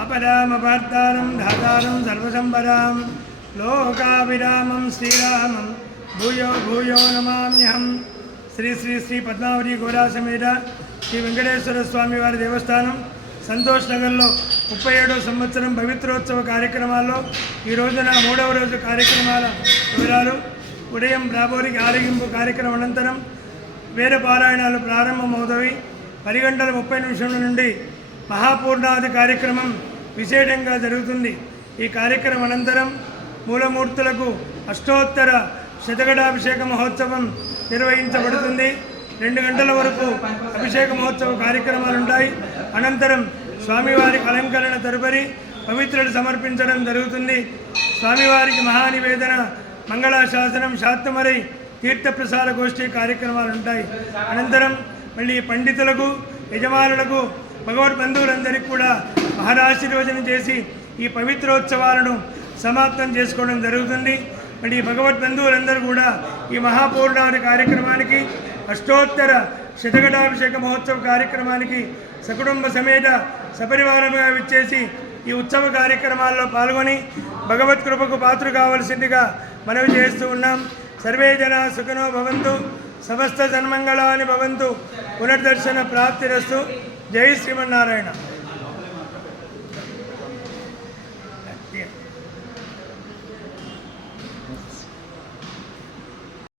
आपदामपार्तारं धातारं सर्वसंपदां लोकाभिरामं श्रीरामं भूयो भूयो नमाम्यहं। श्री श्री श्री पद्मावती गोरा समेत श्री वेंकटेश्वर स्वामी वारी देवस्थानं సంతోష్ నగర్లో 37వ సంవత్సరం పవిత్రోత్సవ కార్యక్రమాల్లో ఈ రోజున 3వ రోజు కార్యక్రమాల వివరాలు. ఉదయం బ్రాబోరికి ఆరగింపు కార్యక్రమం అనంతరం వేద పారాయణాలు ప్రారంభమవుతాయి. 10 గంటల 30 నిమిషాల నుండి మహాపూర్ణాది కార్యక్రమం విశేషంగా జరుగుతుంది. ఈ కార్యక్రమం అనంతరం మూలమూర్తులకు అష్టోత్తర శతఘటాభిషేక మహోత్సవం నిర్వహించబడుతుంది. 2 గంటల వరకు అభిషేక మహోత్సవ కార్యక్రమాలు ఉంటాయి. అనంతరం స్వామివారికి అలంకరణ తదుపరి పవిత్రలు సమర్పించడం జరుగుతుంది. స్వామివారికి మహానివేదన, మంగళాశాసనం, శాత్తమరై తీర్థప్రసాద గోష్ఠి కార్యక్రమాలు ఉంటాయి. అనంతరం మళ్ళీ పండితులకు, యజమానులకు, భగవద్బంధువులందరికీ కూడా మహారాశీర్వచనం చేసి ఈ పవిత్రోత్సవాలను సమాప్తం చేసుకోవడం జరుగుతుంది. మరి భగవద్బంధువులందరూ కూడా ఈ మహాపూర్ణావతి కార్యక్రమానికి, అష్టోత్తర శతఘటాభిషేక మహోత్సవ కార్యక్రమానికి సకుటుంబ సమేత సపరివారముగా విచ్చేసి ఈ ఉత్సవ కార్యక్రమాల్లో పాల్గొని భగవత్ కృపకు పాత్ర కావలసిందిగా మనవి చేస్తూ ఉన్నాం. సర్వే జనా సుఖినో భవంతు, సమస్త సన్మంగళాని భవంతు, పునర్దర్శన ప్రాప్తిరస్తు. జై శ్రీమన్నారాయణ.